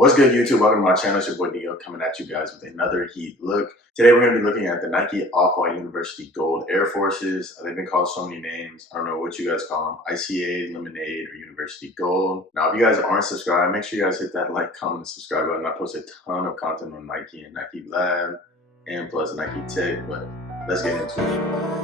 What's good, YouTube? Welcome to my channel. It's your boy Dio coming at you guys with another heat look. Today we're going to be looking at the Nike Off-White University Gold Air Forces. They've been called so many names. I don't know what you guys call them. ICA, Lemonade, or University Gold. Now, if you guys aren't subscribed, make sure you guys hit that like, comment, and subscribe button. I post a ton of content on Nike and Nike Lab and plus Nike Tech, but let's get into it.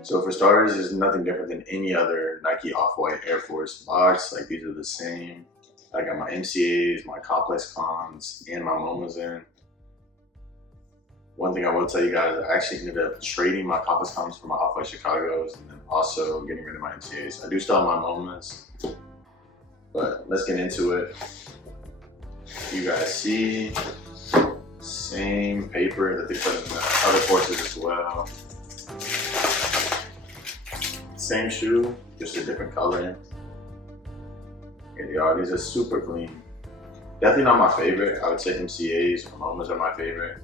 So for starters, it's nothing different than any other Nike Off-White Air Force box. Like, these are the same. I got my MCAs, my complex cons, and my MoMAs in. One thing I will tell you guys, I actually ended up trading my complex cons for my Off-White Chicago's and then also getting rid of my MCAs. I do still have my MoMAs, but let's get into it. You guys see, same paper that they put in the other forces as well. Same shoe, just a different color. Here they are. These are super clean. Definitely not my favorite. I would say MCAs or MoMAs are my favorite,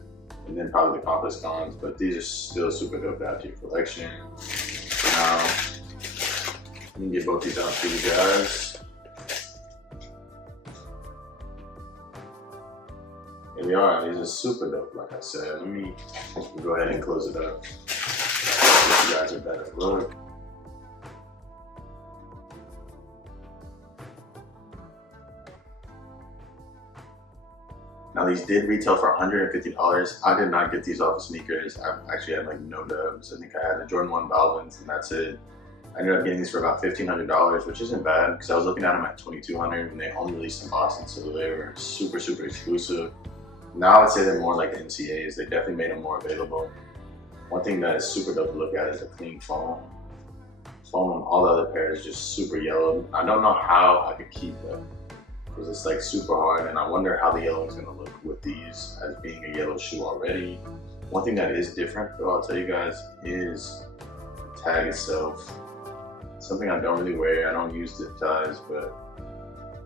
and then probably the complex cons. But these are still super dope to add to your collection. Now, let me get both these out for you guys. Here we are. These are super dope. Like I said, let me go ahead and close it up. Give you guys a better look. Now, these did retail for $150. I did not get these off of sneakers. I actually had like no dubs. I think I had the Jordan 1 Balvins and that's it. I ended up getting these for about $1,500, which isn't bad because I was looking at them at $2,200 and they only released in Boston, so they were super, super exclusive. Now I'd say they're more like the MCAs. They definitely made them more available. One thing that is super dope to look at is the clean foam. Foam on all the other pairs is just super yellow. I don't know how I could keep them, because it's like super hard, and I wonder how the yellow is going to look with these as being a yellow shoe already. One thing that is different though, I'll tell you guys, is the tag itself. Something I don't really wear. I don't use zip ties, but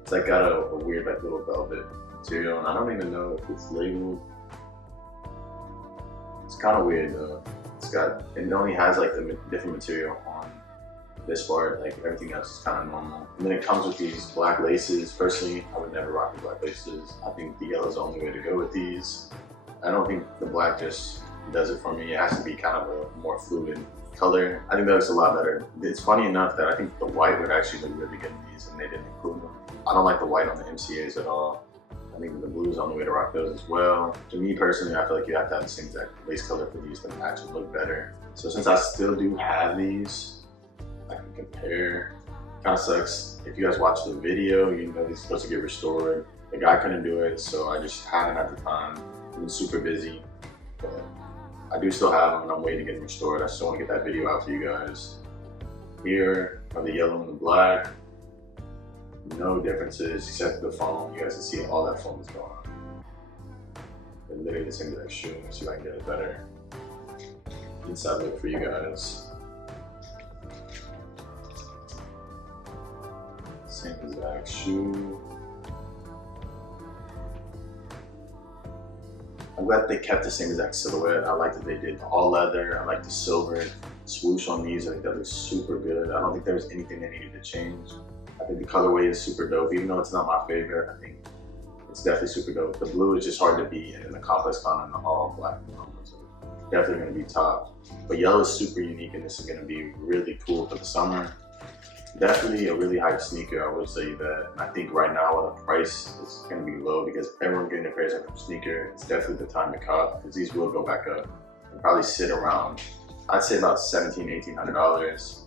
it's like got a weird like little velvet material, and I don't even know if it's labeled. It's kind of weird though. It only has like the different material on this part, like everything else is kind of normal. And then it comes with these black laces. Personally, I would never rock the black laces. I think the yellow is the only way to go with these. I don't think the black just does it for me. It has to be kind of a more fluid color. I think that looks a lot better. It's funny enough that I think the white would actually look really good in these, and they didn't include them. I don't like the white on the MCAs at all. I think the blue is the only way to rock those as well. To me personally, I feel like you have to have the same exact lace color for these to match and look better. So since I still do have these, I can compare. Kind of sucks. If you guys watch the video, you know these are supposed to get restored. The guy couldn't do it, so I just hadn't at the time. I've been super busy, but I do still have them, and I'm waiting to get them restored. I still want to get that video out for you guys. Here are the yellow and the black. No differences except the foam. You guys can see all that foam is gone. They're literally the same exact shoe. Let's see if I can get a better inside look for you guys. Same exact shoe. I'm glad they kept the same exact silhouette. I like that they did all leather. I like the silver swoosh on these. I think that looks super good. I don't think there was anything they needed to change. I think the colorway is super dope. Even though it's not my favorite, I think it's definitely super dope. The blue is just hard to beat, and then the complex con and the all black ones are definitely going to be top. But yellow is super unique, and this is going to be really cool for the summer. Definitely a really hype sneaker, I will say that. And I think right now the price is going to be low because everyone's getting their pairs of sneaker. It's definitely the time to cop because these will go back up and probably sit around, I'd say about $1,700, $1,800.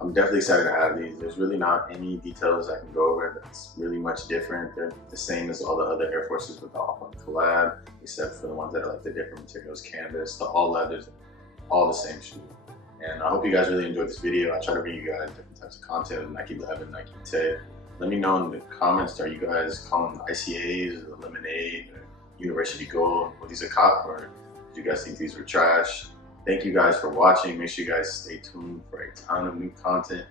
I'm definitely excited to have these. There's really not any details I can go over that's really much different. They're the same as all the other Air Forces with the Off-White collab, except for the ones that are like the different materials, canvas, the all leathers, all the same shoe. And I hope you guys really enjoyed this video. I try to bring you guys different types of content with Nike Lab and Nike Tech. Let me know in the comments, are you guys calling them ICAs or Lemonade or University Gold? Were these a cop, or did you guys think these were trash? Thank you guys for watching. Make sure you guys stay tuned for a ton of new content.